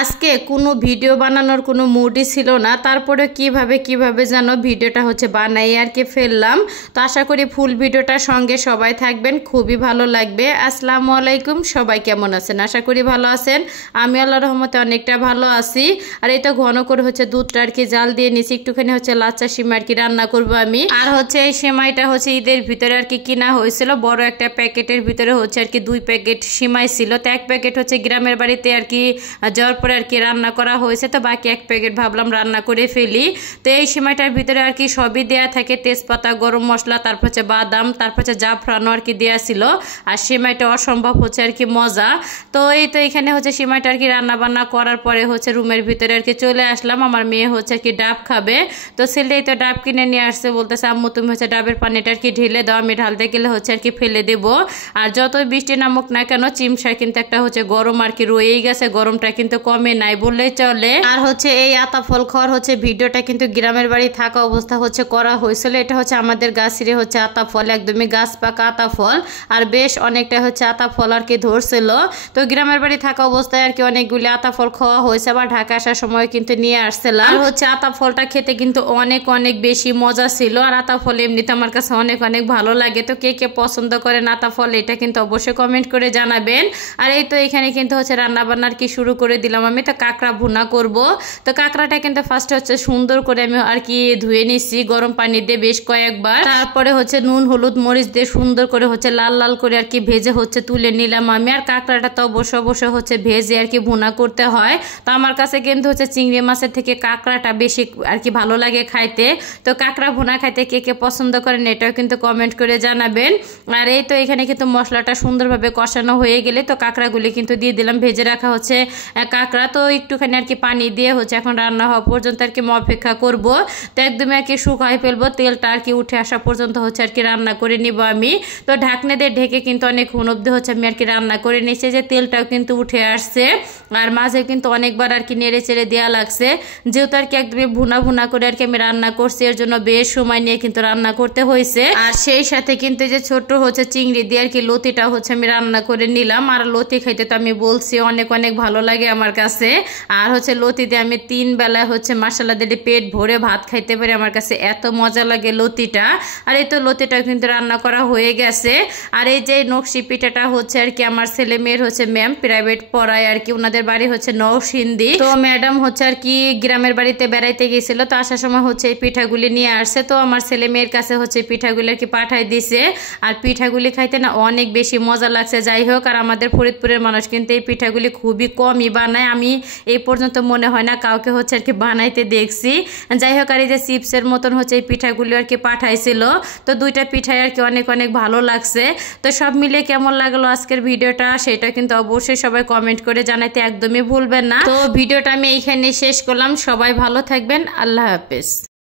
আজকে কোনো ভিডিও বানানোর কোনো মুডই ছিল না, তারপরে কিভাবে যেন ভিডিওটা বানাই আর কি ফেললাম। তো আশা করি ফুল ভিডিওটার সঙ্গে সবাই থাকবেন, খুবই ভালো লাগবে। আসসালামু আলাইকুম, সবাই কেমন আছেন? আশা করি ভালো আছেন। আমি আল্লাহর রহমতে অনেকটা ভালো আছি। আর এই তো ঘন করে দুধটা আর কি জাল দিয়ে নিছি, একটুখানি লাচ্চা সিমাই আর কি রান্না করবো আমি। আর এই সিমাইটা ঈদের ভিতরে আর কি কিনা হয়েছিল, বড় একটা প্যাকেটের ভিতরে আর কি 2 প্যাকেট সিমাই ছিল। তো 1 প্যাকেট গ্রামের বাড়িতে আর কি যাওয়ার পরে আর কি রান্না করা হয়েছে, তো বাকি 1 প্যাকেট ভাবলাম রান্না করে ফেলি। তো এই সিমাইটার ভিতরে আর কি সবই দেয়া থাকে, তেজপাতা, গরম মশলা, তারপর বাদাম, তারপর জাফরানও আর কি দেয়া ছিল। আর সিমাইটা অসম্ভব আর কি মজা। তো এই তো এখানে সিমাইটা আর কি রান্না বান্না করার পরে রুমের ভিতরে আর কি চলে আসলাম। আমার মেয়ে আর কি ডাব খাবে, তো ছেলেই তো ডাব কিনে নিয়ে আসছে, বলতেছে আম্মু তুমি ডাবের পানিটা আর কি ঢেলে দাও, আমি ঢালতে গেলে আর কি ফেলে দেব। আর যতই বৃষ্টি নামুক না কেন, চিমসা কিন্তু একটা গরম আর কি রয়েই গেছে, গরমটা কিন্তু কমে নাই বললেই চলে। আর এই আতা ফল খাওয়ার ভিডিওটা কিন্তু গ্রামের বাড়ি থাকা অবস্থা করা হয়েছিল। এটা আমাদের গাছেরই আতা ফল, একদমই গাছ পাকা আতা ফল। আর বেশ অনেকটা আতা ফল আর কি ধরছিল। তো গ্রামের বাড়ি থাকা অবস্থায় আর কি অনেকগুলি আতা ফল খাওয়া হয়েছে, আবার ঢাকা আসার সময় কিন্তু নিয়ে আসছিলাম। আর আতা ফলটা খেতে কিন্তু অনেক অনেক বেশি মজা ছিল। আর আতা ফল এমনিতে আমার কাছে অনেক অনেক ভালো লাগে। তো কে কে পছন্দ করেন আতা ফল, এটা কিন্তু অবশ্যই কমেন্ট করে জানাবেন। আর এই তো এখানে কিন্তু রান্না বান্নার কি শুরু করে দিলাম আমি। তো কাঁকড়া ভুনা করব। তো কাঁকড়াটা কিন্তু ফার্স্টে সুন্দর করে আমি আর কি ধুয়ে নিচ্ছি গরম পানি দিয়ে বেশ কয়েকবার। তারপরে নুন হলুদ মরিচ দিয়ে সুন্দর করে লাল লাল করে আর কি ভেজে তুলে নিলাম আমি। আর কাঁকড়াটা তো অবশ্য ভেজে আর কি ভুনা করতে হয়। তো আমার কাছে কিন্তু চিংড়ি মাছের থেকে কাঁকড়াটা বেশি আর কি ভালো লাগে খাইতে। তো কাঁকড়া ভুনা খাইতে কে কে পছন্দ করেন এটাও কিন্তু কমেন্ট করে জানাবেন। আর এই তো এখানে কিন্তু মশলাটা সুন্দরভাবে কষানো হয়ে গেলে তো কাঁকড়াগুলি কিন্তু দিয়ে দিলাম, ভেজে রাখা কাঁকড়া। তো একটুখানি আর কি পানি দিয়ে এখন রান্না হওয়া পর্যন্ত আর কি অপেক্ষা করব। তো একদমই আর কি শুকাই ফেলবো, তেলটা আর কি উঠে আসা পর্যন্ত আর কি রান্না করে নিব আমি। তো ঢাকনা দিয়ে ঢেকে কিন্তু অনেক ক্ষণ অব্দি আমি আর কি রান্না করে নিচ্ছি, যে তেলটাও কিন্তু উঠে আসছে। আর মাঝে কিন্তু অনেকবার আর কি নেড়ে চেড়ে দেওয়া লাগছে, যেহেতু আর কি একদমই ভুনা করে আর কি আমি রান্না করছি, এর জন্য বেশ সময় নিয়ে কিন্তু রান্না করতে হয়েছে। আর সেই সাথে কিন্তু যে ছোট চিংড়ি দিয়ে আর কি লতিটা আমি রান্না করে নিলাম। আর লতি খাইতে তো আমি বলছি অনেক অনেক ভালো লাগে আমার কাছে। আর লতি দিয়ে আমি 3 বেলা মশলা দিয়ে পেট ভরে ভাত খাইতে পারি, আমার কাছে এত মজা লাগে লতিটা। আর এই তো লতিটা কিন্তু রান্না করা হয়ে গেছে। আর এই যে নকশি পিঠাটা আর কি আমার ছেলে মেয়ের ম্যাম প্রাইভেট পড়ায় আর কি, ওনাদের বাড়ি নরসিংদী। তো ম্যাডাম আর কি গ্রামের বাড়িতে বেড়াইতে গেছিল, তো আসার সময় এই পিঠাগুলি নিয়ে আসছে। তো আমার ছেলে মেয়ের কাছে পিঠাগুলি আর কি পাঠাই দিছে। আর পিঠাগুলি খাইতে না অনেক বেশি মজা লাগছে। যাই হোক, আর আমাদের ফরিদপুরের মানুষ কিন্তু এই পিঠাগুলি খুবই কমই বানায়, আমি এই পর্যন্ত মনে হয় না কাউকে আর কি বানাইতে দেখছি। যাই হোক, আর এই যে চিপসের মতন এই পিঠাগুলি আর কি পাঠাইছিল। তো 2টা পিঠাই আর কি অনেক অনেক ভালো লাগছে। তো সব মিলিয়ে কেমন লাগলো আজকের ভিডিওটা, সেটা কিন্তু অবশ্যই সবাই কমেন্ট করে জানাইতে একদমই ভুলবেন না। তো ভিডিওটা আমি এইখানে শেষ করলাম, সবাই ভালো থাকবেন, আল্লাহ হাফেজ।